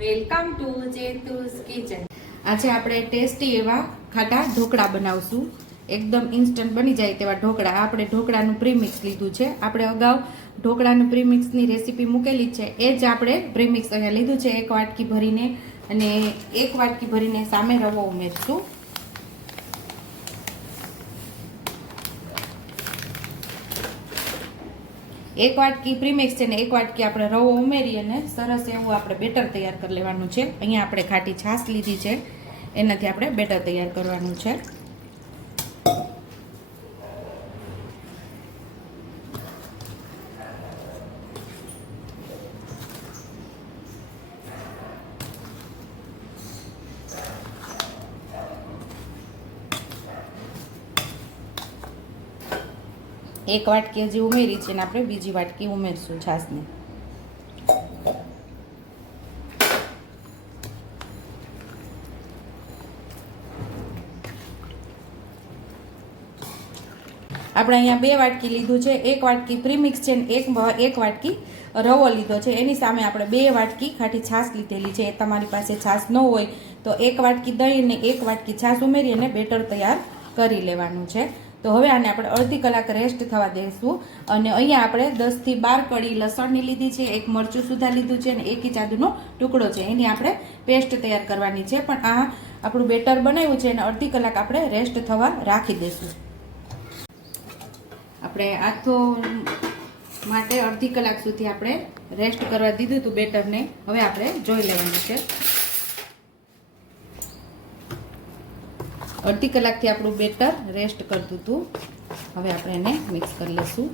Welcome to જેતુસ kitchen. આજે આપણે tasty એવા ખાટા ઢોકળા બનાવશું। એકદમ ઇન્સ્ટન્ટ બની જાય તેવા ઢોકળા। આપણે ઢોકળાનું પ્રીમિક્સ લીધું છે। આપણે અગાઉ ઢોકળાનું પ્રીમિક્સની રેસીપી મૂકેલી છે, એ જ આપણે પ્રીમિક્સ અહીંયા લીધું છે 1 વાટકી ભરીને, અને 1 વાટકી ભરીને સામે રવો ઉમેરશું। एक वाटकी प्रीमिक्स है ने 1 वाटकी આપણે રવો ઉમેરી અને સરસ એવું આપણે બેટર તૈયાર કરી લેવાનું છે। અહીંયા આપણે ખાટી છાશ લીધી છે, એનાથી આપણે બેટર તૈયાર કરવાનું છે। एक वाटकी हजी उमेरी है, આપણે બીજી વાટકી ઉમેરશું છાશની। આપણે અહીંયા 2 વાટકી લીધું છે। 1 વાટકી પ્રીમિક્સ છે ને 1 વાટકી રવો લીધો છે। એની સામે આપણે 2 વાટકી ખાટી છાશ લીધેલી છે। તમારી પાસે છાશ ન હોય તો 1 વાટકી દહીં ને 1 વાટકી છાશ ઉમેરી અને બેટર તૈયાર કરી લેવાનું છે। તો હવે આને આપણે અડધી કલાક રેસ્ટ થવા દઈશું। અને અહીંયા આપણે 10 થી 12 કળી લસણની લીધી છે, 1 મરચું સુધા લીધું છે અને 1 ઇંચ આદુનો ટુકડો છે, એની આપણે પેસ્ટ તૈયાર કરવાની છે। પણ આ આપણું બેટર બનાવ્યું છે એને અડધી કલાક આપણે રેસ્ટ થવા રાખી દઈશું। આપણે આથો માટે અડધી કલાક સુધી આપણે રેસ્ટ કરવા દીધું હતું બેટરને। હવે આપણે જોઈ લેવાનું છે। અડધી કલાકથી આપણું બેટર રેસ્ટ કરતું હતું। હવે આપણે એને મિક્સ કરી લઈશું।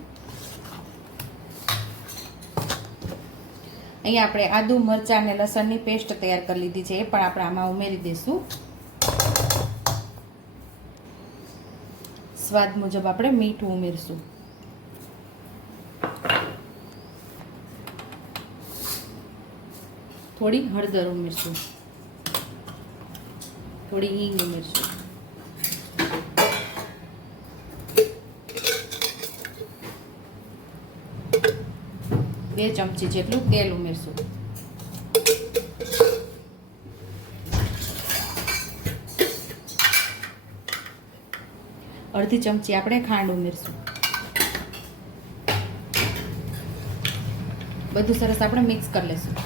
અહીંયા આપણે આદુ મરચાં અને લસણની પેસ્ટ તૈયાર કરી લીધી છે, એ પણ આપણે આમાં ઉમેરી દઈશું। સ્વાદ મુજબ આપણે મીઠું ઉમેરશું। થોડી હળદર ઉમેરશું, થોડી હિંગ ઉમેરશું, 2 ચમચી જેટલું તેલ ઉમેરશું। અડધી ચમચી આપણે ખાંડ ઉમેરશું। બધું સરસ આપણે મિક્સ કરી લઈશું।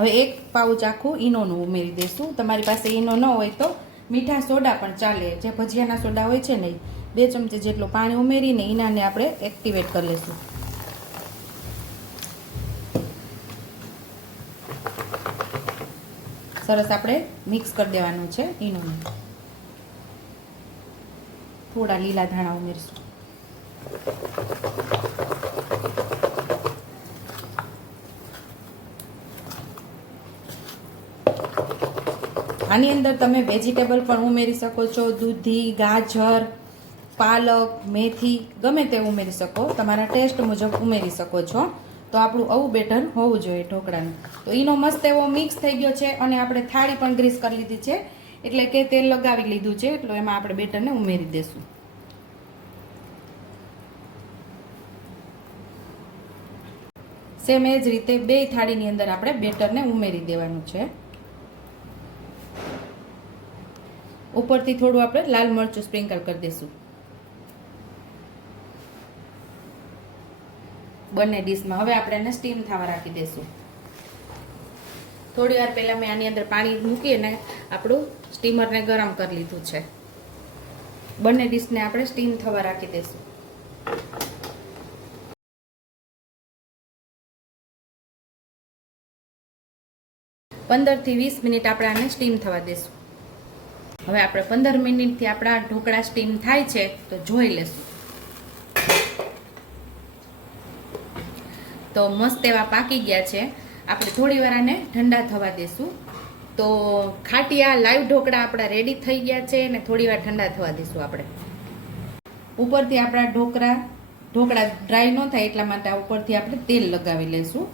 હવે 1 પાઉચ આખું ઈનોનું ઉમેરી દઈશું। તમારી પાસે ઈનો ન હોય તો મીઠા સોડા પણ ચાલે, જે ભજીયાના સોડા હોય છે ને, 2 ચમચી જેટલું પાણી ઉમેરીને ઈનાને આપણે એક્ટિવેટ કરી લઈશું। સરસ આપણે મિક્સ કરી દેવાનું છે ઈનોને। થોડા લીલા ધાણા ઉમેરશું। આની અંદર તમે વેજીટેબલ પણ ઉમેરી શકો છો, દૂધી, ગાજર, પાલક, મેથી, ગમે તે ઉમેરી શકો, તમારા ટેસ્ટ મુજબ ઉમેરી શકો છો। તો આપણું આવું બેટર હોવું જોઈએ ઢોકળાનું। તો એનો મસ્ત એવો મિક્સ થઈ ગયો છે અને આપણે થાળી પણ ગ્રીસ કરી લીધી છે, એટલે કે તેલ લગાવી લીધું છે, એટલે એમાં આપણે બેટરને ઉમેરી દઈશું। સેમ એ જ રીતે 2 થાળીની અંદર આપણે બેટરને ઉમેરી દેવાનું છે। ઉપરથી થોડું આપણે લાલ મરચું સ્પ્રિંકલ કરી દઈશું બંને ડીશમાં। હવે આપણે એને સ્ટીમ થવા રાખી દઈશું। થોડી વાર પહેલા મેં આની અંદર પાણી મૂકીને આપણું સ્ટીમરને ગરમ કરી લીધું છે। બંને ડીશને આપણે સ્ટીમ થવા રાખી દઈશું। પંદર થી 20 મિનિટ આપણે આને સ્ટીમ થવા દઈશું। હવે આપણે 15 મિનિટથી આપણા ઢોકળા સ્ટીમ થાય છે તો જોઈ લેશું। તો મસ્ત એવા પાકી ગયા છે। આપણે થોડી વાર આને ઠંડા થવા દઈશું। તો ખાટિયા લાઈવ ઢોકળા આપણા રેડી થઈ ગયા છે અને થોડી વાર ઠંડા થવા દઈશું આપણે। ઉપરથી આપણા ઢોકળા ડ્રાય ન થાય એટલા માટે ઉપરથી આપણે તેલ લગાવી લઈશું।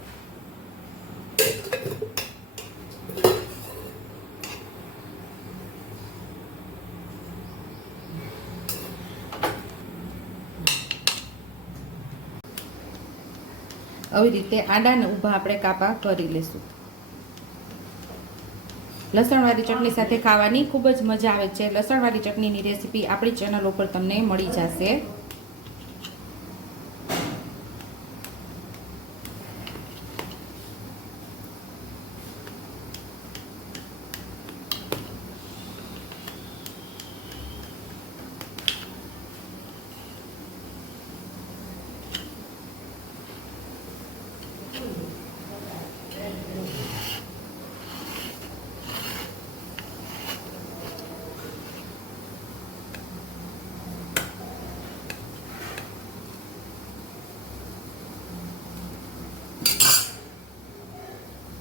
આવી રીતે આડા ને ઊભા આપણે કાપા કરી લેશું. લસણવાળી ચટણી સાથે ખાવાની ખૂબ જ મજા આવે છે. લસણવાળી ચટણીની રેસીપી આપણી ચેનલ ઉપર તમને મળી જશે.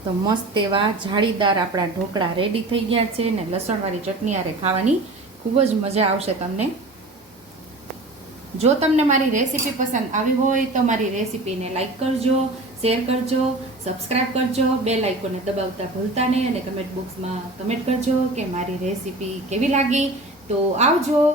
તો મસ્ત એવા જાળીદાર આપણા ઢોકળા રેડી થઈ ગયા છે ને લસણવાળી ચટણી આરે ખાવાની ખૂબ જ મજા આવશે તમને. જો તમને મારી રેસીપી પસંદ આવી હોય તો મારી રેસીપીને લાઈક કરજો, શેર કરજો, સબસ્ક્રાઈબ કરજો, બેલ આઇકોનને દબાવતા ભૂલતા નહીં અને કમેન્ટ બોક્સમાં કમેન્ટ કરજો કે મારી રેસીપી કેવી લાગી. તો આવજો.